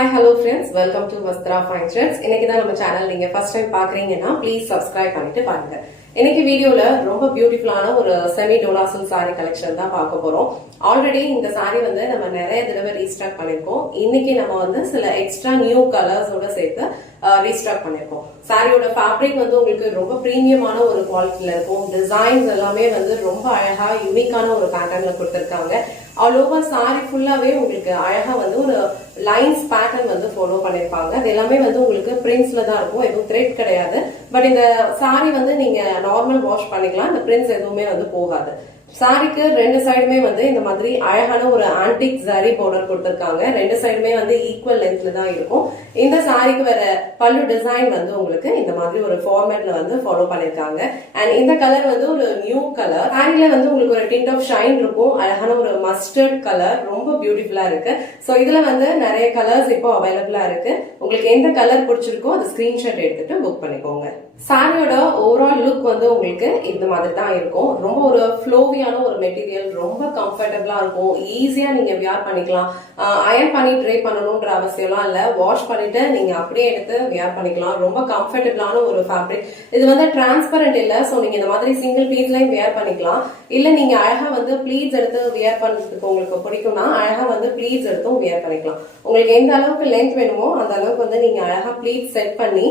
Hi, hello friends. Welcome to Vastra Fine Threads. இன்னைக்கு தான் நம்ம சேனல் நீங்க ஃபர்ஸ்ட் டைம் பாக்குறீங்கன்னா ப்ளீஸ் சப்ஸ்கிரைப் பண்ணிட்டு பாருங்க. இன்னைக்கு வீடியோல ரொம்ப பியூட்டிஃபுல்லான ஒரு செமி டோலாசல் சாரி கலெக்ஷன் தான் பார்க்க போறோம். ஆல்ரெடி இந்த சாரி வந்து நம்ம நிறைய தடவை ரீஸ்டாக் பண்ணிருக்கோம். இன்னைக்கு நம்ம வந்து சில எக்ஸ்ட்ரா நியூ கலர்ஸோட சேர்த்து ரீஸ்டாக் பண்ணிருக்கோம். சாரியோட ஃபேப்ரிக் வந்து உங்களுக்கு ரொம்ப பிரீமியமான ஒரு குவாலிட்டியில இருக்கும். டிசைன்ஸ் எல்லாமே வந்து ரொம்ப அழகா யூனிக்கான ஒரு பேட்டர்ன்ல கொடுத்திருக்காங்க. ஆல் ஓவர் சாரி ஃபுல்லாவே உங்களுக்கு அழகா வந்து ஒரு லைன்ஸ் பேட்டர்ன் வந்து ஃபாலோ பண்ணிருப்பாங்க. அது எல்லாமே வந்து உங்களுக்கு பிரிண்ட்ஸ்ல தான் இருக்கும், எதுவும் த்ரெட் கிடையாது. பட் இந்த சாரி வந்து நீங்க நார்மல் வாஷ் பண்ணிக்கலாம், இந்த பிரிண்ட்ஸ் எதுவுமே வந்து போகாது. சாரிக்கு ரெண்டு சைடுமே வந்து இந்த மாதிரி அழகான ஒரு ஆன்டிக் சாரி பார்டர் கொடுத்திருக்காங்க. ரெண்டு சைடுமே வந்து ஈக்குவல் லென்த்ல தான் இருக்கும். இந்த சாரிக்கு வர பல்லு டிசைன் வந்து உங்களுக்கு இந்த மாதிரி ஒரு ஃபார்மேட்ல வந்து ஃபாலோ பண்ணிருக்காங்க. அண்ட் இந்த கலர் வந்து ஒரு நியூ கலர். சாரில வந்து உங்களுக்கு ஒரு டிண்ட் ஆஃப் ஷைன் இருக்கும். அழகான ஒரு மஸ்டர்ட் கலர், ரொம்ப பியூட்டிஃபுல்லா இருக்கு. சோ இதுல வந்து நிறைய கலர்ஸ் இப்போ அவைலபிளா இருக்கு. உங்களுக்கு எந்த கலர் பிடிச்சிருக்கோ அது ஸ்கிரீன்ஷாட் எடுத்துட்டு புக் பண்ணிக்கோங்க. சாரியோட ஓவரால் லுக் வந்து உங்களுக்கு இந்த மாதிரி தான் இருக்கும். ரொம்ப ஒரு ஃப்ளோவியான ஒரு மெட்டீரியல், ரொம்ப கம்ஃபர்டபுளா இருக்கும். ஈஸியா நீங்க வியர் பண்ணிக்கலாம். அயர்ன் பண்ணி ட்ரை பண்ணணும்ன்ற அவசியம்லாம் இல்ல. வாஷ் பண்ணிட்டு நீங்க அப்படியே எடுத்து வியர் பண்ணிக்கலாம். ரொம்ப கம்ஃபர்டபுளான ஒரு ஃபேப்ரிக். இது வந்து டிரான்ஸ்பரண்ட் இல்ல. சோ நீங்க இந்த மாதிரி சிங்கிள் பீஸ்லயும் வியர் பண்ணிக்கலாம். இல்ல நீங்க அழகா வந்து ப்ளீட்ஸ் எடுத்து வியர் பண்றதுக்கு உங்களுக்கு பிடிக்கும்னா அழகா வந்து ப்ளீட்ஸ் எடுத்தும் வியர் பண்ணிக்கலாம். உங்களுக்கு எந்த அளவுக்கு லென்த் வேணுமோ அந்த அளவுக்கு வந்து நீங்க அழகா ப்ளீட்ஸ் செட் பண்ணி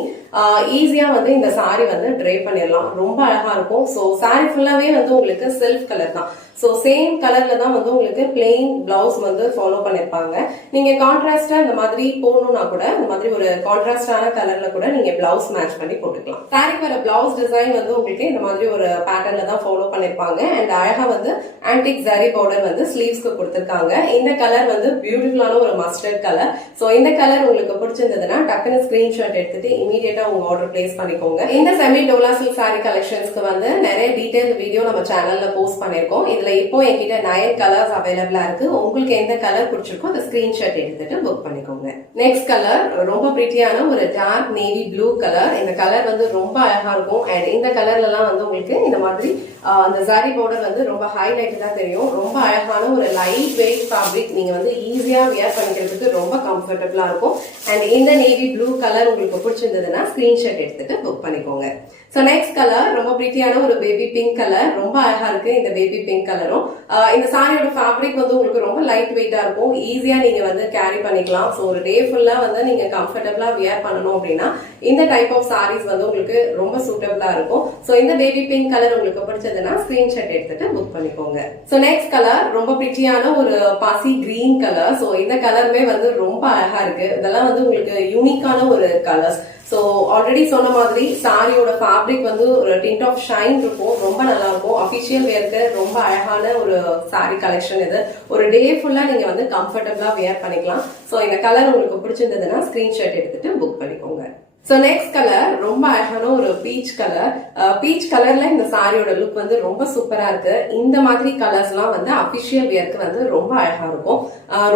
ஈஸியா வந்து இந்த சாரி வந்து ட்ரை பண்ணிடலாம். ரொம்ப அழகா இருக்கும். சோ சாரி ஃபுல்லாவே வந்து உங்களுக்கு செல்ஃப் கலர் தான். சோ சேம் கலர்ல தான் வந்து உங்களுக்கு பிளெயின் பிளவுஸ் வந்து ஃபாலோ பண்ணிருப்பாங்க. நீங்க கான்ட்ராஸ்டா இந்த மாதிரி போடணும்னா கூட இந்த மாதிரி ஒரு கான்ட்ராஸ்டான கலர்ல கூட நீங்க பிளவுஸ் மேட்ச் பண்ணி போட்டுக்கலாம். சாரிக்கு வர பிளவுஸ் டிசைன் வந்து உங்களுக்கு இந்த மாதிரி ஒரு பேட்டர்ன்ல தான் ஃபாலோ பண்ணிருப்பாங்க. அண்ட் அழகா வந்து ஆன்டிக் ஜரி பவுடர் வந்து ஸ்லீவ்ஸ்க்கு கொடுத்திருக்காங்க. இந்த கலர் வந்து பியூட்டிஃபுல்லான ஒரு மஸ்டர்ட் கலர். சோ இந்த கலர் உங்களுக்கு பிடிச்சிருந்ததுன்னா டக்குன்னு ஸ்கிரீன்ஷாட் எடுத்துட்டு இமீடியட்டா உங்க ஆர்டர் பிளேஸ் பண்ணிக்கோங்க. இந்த செமி டோலாசல் சாரி கலெக்ஷன்ஸ்க்கு வந்து நிறைய டீடைல் வீடியோ நம்ம சேனல்ல போஸ்ட் பண்ணிருக்கோம். இதுல இப்போ என்கிட்ட 9 கலர்ஸ் அவைலபிளா இருக்கு. உங்களுக்கு எந்த கலர் பிடிச்சிருக்கோ அதை ஸ்கிரீன்ஷாட் எடுத்துட்டு புக் பண்ணிக்கோங்க. நெக்ஸ்ட் கலர் ரொம்ப பிரிட்டியான ஒரு டார்க் நேவி ப்ளூ கலர். இந்த கலர் வந்து ரொம்ப அழகா இருக்கும். அண்ட் இந்த கலர்ல எல்லாம் வந்து உங்களுக்கு இந்த மாதிரி அந்த சாரி பார்டர் வந்து ரொம்ப ஹைலைட்டடா தெரியும். ரொம்ப அழகான ஒரு லைட் வெயிட் ஃபேப்ரிக். நீங்க வந்து ஈஸியா வியர் பண்ணிக்கிறதுக்கு ரொம்ப கம்ஃபர்டபுளா இருக்கும். அண்ட் இந்த நேவி ப்ளூ கலர் உங்களுக்கு பிடிச்சிருந்ததுன்னா ஸ்கிரீன்ஷாட் எடுத்துட்டு புக் பண்ணிக்கோங்க. சோ நெக்ஸ்ட் கலர் ரொம்ப பிரிட்டியான ஒரு பேபி பிங்க் கலர். ரொம்ப அழகா இருக்கு இந்த பேபி பிங்க் கலரும். இந்த சாரியோட ஃபேப்ரிக் வந்து உங்களுக்கு ரொம்ப லைட் வெயிட்டா இருக்கும். ஈஸியா நீங்க வந்து கேரி பண்ணிக்கலாம். சோ ஒரு டே ஃபுல்லா வந்து நீங்க கம்ஃபர்டபுளா வியர் பண்ணணும் அப்படின்னா இந்த டைப் ஆஃப் சாரீஸ் வந்து உங்களுக்கு ரொம்ப சூட்டபிளா இருக்கும். சோ இந்த பேபி பிங்க் கலர் உங்களுக்கு பிடிச்சதுன்னா ஸ்கிரீன்ஷாட் எடுத்துட்டு புக் பண்ணிக்கோங்க. சோ நெக்ஸ்ட் கலர் ரொம்ப பிரிட்டியான ஒரு பாசி கிரீன் கலர். சோ இந்த கலருமே வந்து ரொம்ப அழகா இருக்கு. இதெல்லாம் வந்து உங்களுக்கு யூனிக்கான ஒரு கலர்ஸ். சோ ஆல்ரெடி சொன்ன மாதிரி சாரியோட ஃபேப்ரிக் வந்து ஒரு டிண்ட் ஆஃப் ஷைன் இருக்கும். ரொம்ப நல்லா இருக்கும். அபிஷியல் வேர்க்கு ரொம்ப அழகான ஒரு சாரி கலெக்ஷன் இது. ஒரு டே ஃபுல்லா நீங்க வந்து கம்ஃபர்டபுளா வியர் பண்ணிக்கலாம். சோ இந்த கலர் உங்களுக்கு பிடிச்சிருந்ததுன்னா ஸ்கிரீன்ஷாட் எடுத்துட்டு புக் பண்ணிக்கோங்க. சோ நெக்ஸ்ட் கலர் ரொம்ப அழகான ஒரு பீச் கலர். பீச் கலர்ல இந்த சாரியோட லுக் வந்து ரொம்ப சூப்பரா இருக்கு. இந்த மாதிரி கலர்ஸ் எல்லாம் வந்து அபிஷியல் வியர்க்கு வந்து ரொம்ப அழகா இருக்கும்.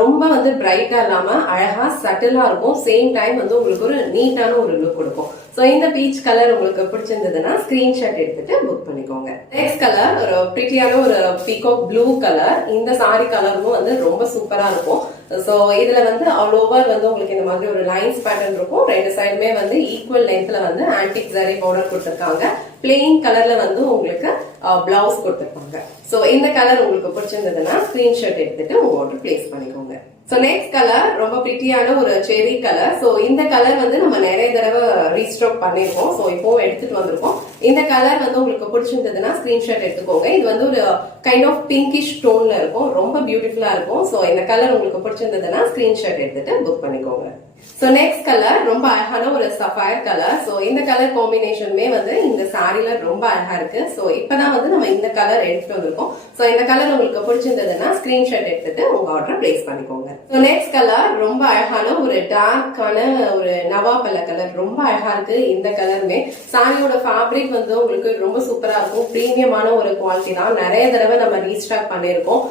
ரொம்ப வந்து பிரைட்டா இல்லாம அழகா சட்டிலா இருக்கும். சேம் டைம் வந்து உங்களுக்கு ஒரு நீட்டான ஒரு லுக் கொடுக்கும். சோ இந்த பீச் கலர் உங்களுக்கு பிடிச்சிருந்ததுன்னா ஸ்கிரீன்ஷாட் எடுத்துட்டு புக் பண்ணிக்கோங்க. நெக்ஸ்ட் கலர் ஒரு பிரிட்டியான ஒரு பீகாக் ப்ளூ கலர். இந்த சாரி கலரும் வந்து ரொம்ப சூப்பரா இருக்கும். சோ இதுல வந்து ஆல் ஓவர் வந்து உங்களுக்கு இந்த மாதிரி ஒரு லைன்ஸ் பேட்டர்ன் இருக்கும். ரெண்டு சைடுமே வந்து ஈக்குவல் லென்த்ல வந்து ஆன்டிக் ஜரி பவுடர் கொடுத்திருக்காங்க. பிளெயின் கலர்ல வந்து உங்களுக்கு பிளவுஸ் கொடுத்திருப்பாங்க. சோ இந்த கலர் உங்களுக்கு பிடிச்சிருந்ததுன்னா ஸ்கிரீன்ஷாட் எடுத்துட்டு உங்க ஆர்டர் பிளேஸ் பண்ணிக்கோங்க. சோ நெக்ஸ்ட் கலர் ரொம்ப பிரிட்டியான ஒரு செரி கலர். சோ இந்த கலர் வந்து நம்ம நிறைய தடவை ரீஸ்டாக் பண்ணிருக்கோம். சோ இப்போ எடுத்துட்டு வந்திருக்கோம். இந்த கலர் வந்து உங்களுக்கு பிடிச்சிருந்ததுன்னா ஸ்கிரீன்ஷாட் எடுத்துக்கோங்க. இது வந்து ஒரு கைண்ட் ஆஃப் பிங்கிஷ் டோன்ல இருக்கும். ரொம்ப பியூட்டிஃபுல்லா இருக்கும். சோ இந்த கலர் உங்களுக்கு பிடிச்சிருந்ததுன்னா ஸ்கிரீன்ஷாட் எடுத்துட்டு புக் பண்ணிக்கோங்க. சோ நெக்ஸ்ட் கலர் ரொம்ப அழகான ஒரு சஃபயர் கலர். சோ இந்த கலர் காம்பினேஷனுமே வந்து இந்த சாரில ரொம்ப அழகா இருக்கு. சோ இப்பதான் வந்து நம்ம இந்த கலர் எடுத்துட்டு வந்திருக்கோம். சோ இந்த கலர் உங்களுக்கு பிடிச்சிருந்ததுன்னா ஸ்கிரீன்ஷாட் எடுத்துட்டு உங்க ஆர்டர் பிளேஸ் பண்ணிக்கோங்க. சோ நெக்ஸ்ட் கலர் ரொம்ப அழகான ஒரு டார்க்கான ஒரு நவாப்பழ கலர். ரொம்ப அழகா இருக்கு இந்த கலருமே. சாரியோட ஃபேப்ரிக் வந்து உங்களுக்கு ரொம்ப சூப்பரா இருக்கும். பிரீமியமான ஒரு குவாலிட்டி தான். நிறைய தடவை நம்ம ரீஸ்டாக் பண்ணிருக்கோம்.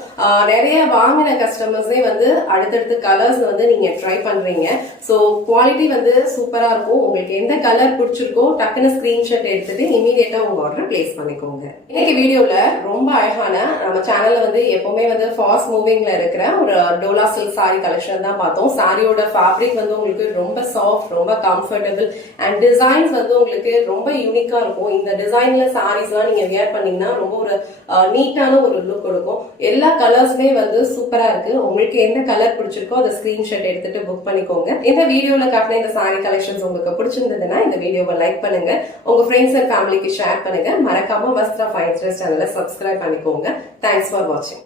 நிறைய வாங்கின கஸ்டமர்ஸே வந்து அடுத்தடுத்து கலர்ஸ் வந்து நீங்க ட்ரை பண்றீங்க. சோ குவாலிட்டி வந்து சூப்பரா இருக்கும். உங்களுக்கு எந்த கலர் பிடிச்சிருக்கோ டக்குன்னு ஸ்கிரீன்ஷாட் எடுத்துட்டு இமீடியட்டா உங்க ஆர்டர் பிளேஸ் பண்ணிக்கோங்க. இன்னைக்கு வீடியோல ரொம்ப அழகான நம்ம சேனல்ல வந்து எப்பவுமே வந்து ஃபாஸ்ட் மூவிங்ல இருக்கிற ஒரு டோலா சில்க் சாரி கலெக்ஷன் தான் பார்த்தோம். சாரியோட ஃபேப்ரிக் வந்து உங்களுக்கு ரொம்ப சாஃப்ட், ரொம்ப கம்ஃபர்டபுள் அண்ட் டிசைன்ஸ் வந்து உங்களுக்கு ரொம்ப யூனிக்கா இருக்கும். இந்த டிசைன்ல சாரீஸ் எல்லாம் நீங்க வியர் பண்ணீங்கன்னா ரொம்ப ஒரு நீட்டான ஒரு லுக் கொடுக்கும். எல்லா கலர்ஸுமே வந்து சூப்பரா இருக்கு. உங்களுக்கு எந்த கலர் பிடிச்சிருக்கோ அதை ஸ்கிரீன்ஷாட் எடுத்துட்டு புக் பண்ணிக்கோங்க. இந்த வீடியோல காட்டின இந்த சாரி கலெக்ஷன்ஸ் உங்களுக்கு பிடிச்சிருந்ததுன்னா இந்த வீடியோவை லைக் பண்ணுங்க, உங்க ஃப்ரெண்ட்ஸ் அண்ட் ஃபேமிலிக்கு ஷேர் பண்ணுங்க. மறக்காம வஸ்த்ரா ஃபைன் ட்ரெஸ் சேனலை சப்ஸ்கிரைப் பண்ணிக்கோங்க. தேங்க்ஸ் ஃபார் வாட்சிங்.